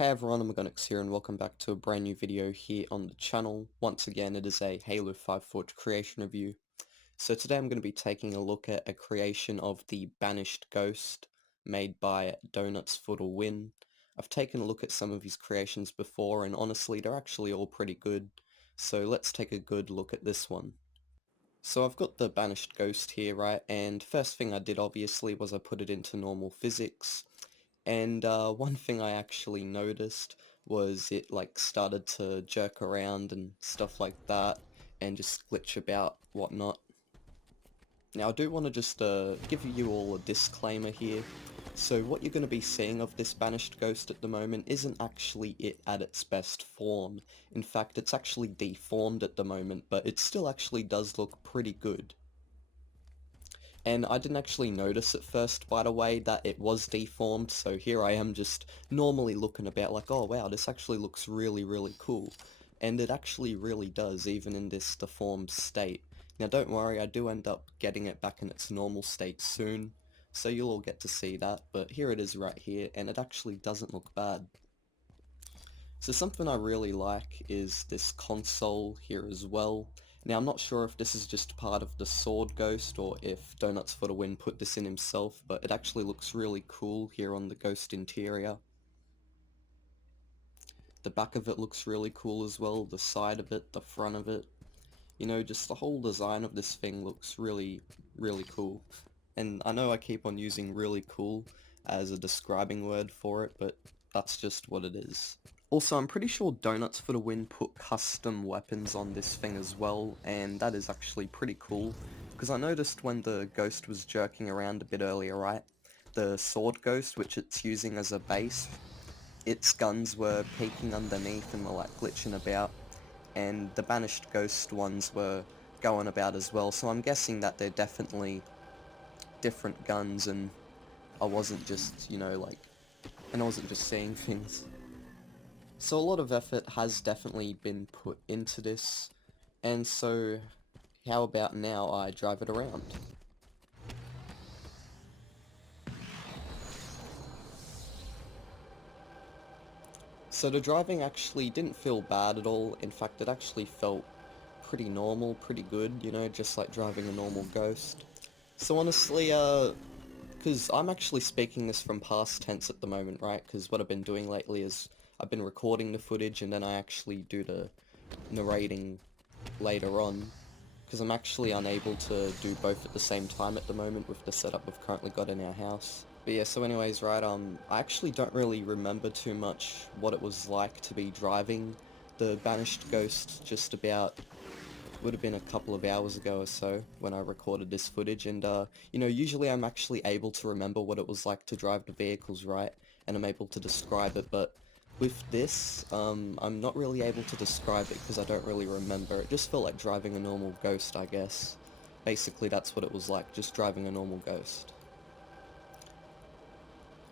Hey everyone, Omogonix here and welcome back to a brand new video here on the channel. Once again, it is a Halo 5 Forge creation review. So today I'm going to be taking a look at a creation of the Banished Ghost made by Donuts for the Win. I've taken a look at some of his creations before and honestly they're actually all pretty good. So let's take a good look at this one. So I've got the Banished Ghost here, right, and first thing I did obviously was I put it into normal physics. And one thing I actually noticed was it like started to jerk around and stuff like that and just glitch about whatnot. Now I do want to just give you all a disclaimer here. So what you're going to be seeing of this Banished Ghost at the moment isn't actually it at its best form. In fact, it's actually deformed at the moment, but it still actually does look pretty good. And I didn't actually notice at first, by the way, that it was deformed, so here I am just normally looking about like, oh wow, this actually looks really cool. And it actually really does, even in this deformed state. Now don't worry, I do end up getting it back in its normal state soon, so you'll all get to see that, but here it is right here, and it actually doesn't look bad. So something I really like is this console here as well. Now I'm not sure if this is just part of the Sword Ghost or if Donuts for the Win put this in himself, but it actually looks really cool here on the Ghost interior. The back of it looks really cool as well, the side of it, the front of it. You know, just the whole design of this thing looks really cool. And I know I keep on using really cool as a describing word for it, but that's just what it is. Also, I'm pretty sure Donuts for the Win put custom weapons on this thing as well, and that is actually pretty cool, because I noticed when the ghost was jerking around a bit earlier, right, the sword ghost, which it's using as a base, its guns were peeking underneath and were like glitching about, and the Banished Ghost ones were going about as well, so I'm guessing that they're definitely different guns, and I wasn't just, and I wasn't just seeing things. So a lot of effort has definitely been put into this, and so how about now I drive it around? So the driving actually didn't feel bad at all, in fact it actually felt pretty normal, pretty good, you know, just like driving a normal Ghost. So honestly, because I'm actually speaking this from past tense at the moment, right, because what I've been doing lately is I've been recording the footage and then I actually do the narrating later on, because I'm actually unable to do both at the same time at the moment with the setup we've currently got in our house. But yeah, so anyways, right, I actually don't really remember too much what it was like to be driving the Banished Ghost just about, would have been a couple of hours ago or so when I recorded this footage, and you know, usually I'm actually able to remember what it was like to drive the vehicles, right, and I'm able to describe it, but with this, I'm not really able to describe it because I don't really remember. It just felt like driving a normal Ghost, I guess. Basically, that's what it was like, just driving a normal Ghost.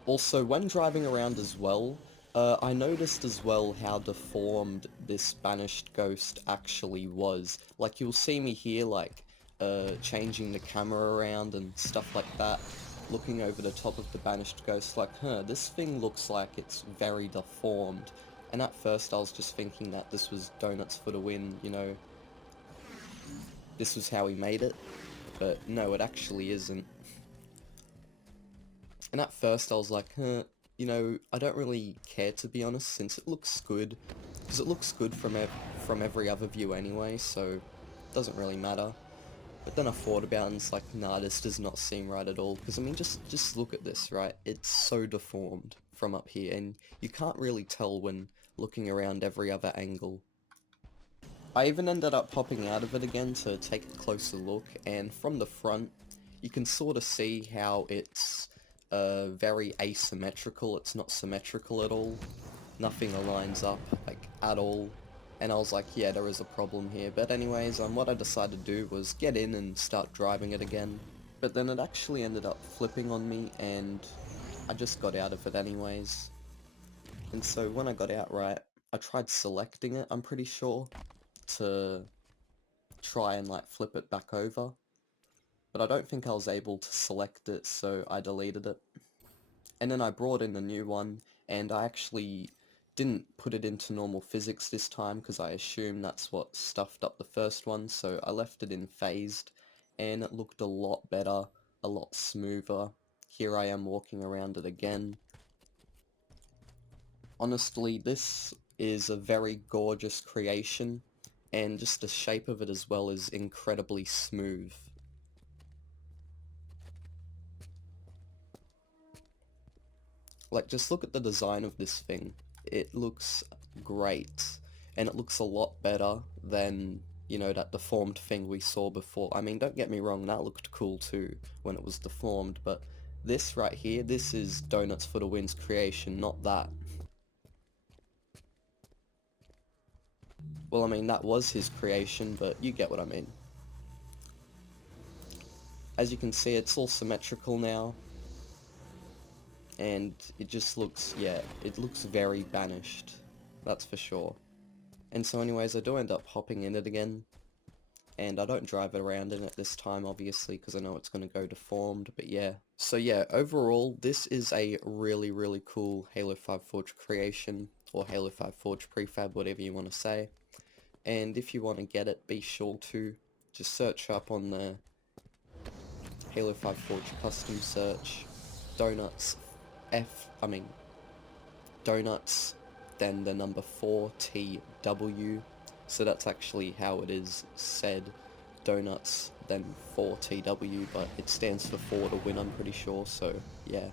Also, when driving around as well, I noticed as well how deformed this Banished Ghost actually was. Like, you'll see me here, like, changing the camera around and stuff like that, looking over the top of the Banished Ghost, like, huh, this thing looks like it's very deformed. And at first I was just thinking that this was Donuts for the Win, you know, this was how he made it, but no, it actually isn't. And at first I was like, huh, you know, I don't really care to be honest, since it looks good, because it looks good from every other view anyway, so it doesn't really matter. But then I thought about it and it's like, nah, this does not seem right at all, because I mean, just look at this, right? It's so deformed from up here, and you can't really tell when looking around every other angle. I even ended up popping out of it again to take a closer look, and from the front, you can sort of see how it's very asymmetrical. It's not symmetrical at all. Nothing aligns up, like, at all. And I was like, yeah, there is a problem here. But anyways, what I decided to do was get in and start driving it again. But then it actually ended up flipping on me, and I just got out of it anyways. And so when I got out, right, I tried selecting it, I'm pretty sure, to try and like flip it back over, but I don't think I was able to select it, so I deleted it. And then I brought in a new one, and I actually didn't put it into normal physics this time because I assume that's what stuffed up the first one, so I left it in phased, and it looked a lot better, a lot smoother. Here I am walking around it again. Honestly, this is a very gorgeous creation, and just the shape of it as well is incredibly smooth. Like, just look at the design of this thing. It looks great, and it looks a lot better than, you know, that deformed thing we saw before. I mean, don't get me wrong, that looked cool too when it was deformed, but this right here, this is Donuts for the Win's creation, not that. Well, I mean, that was his creation, but you get what I mean. As you can see, it's all symmetrical now, and it just looks, yeah, it looks very Banished, that's for sure. And so anyways, I do end up hopping in it again, and I don't drive it around in it this time, obviously, because I know it's going to go deformed, but yeah. So yeah, overall, this is a really, really cool Halo 5 Forge creation, or Halo 5 Forge prefab, whatever you want to say. And if you want to get it, be sure to just search up on the Halo 5 Forge custom search, donuts, donuts, then the number 4TW, so that's actually how it is said, donuts, then 4TW, but it stands for 4 to win, I'm pretty sure, so yeah.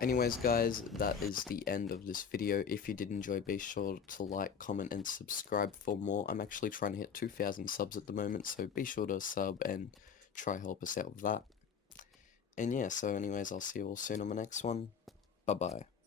Anyways guys, that is the end of this video. If you did enjoy, be sure to like, comment, and subscribe for more. I'm actually trying to hit 2,000 subs at the moment, so be sure to sub and try help us out with that. And yeah, so anyways, I'll see you all soon on the next one. Bye bye.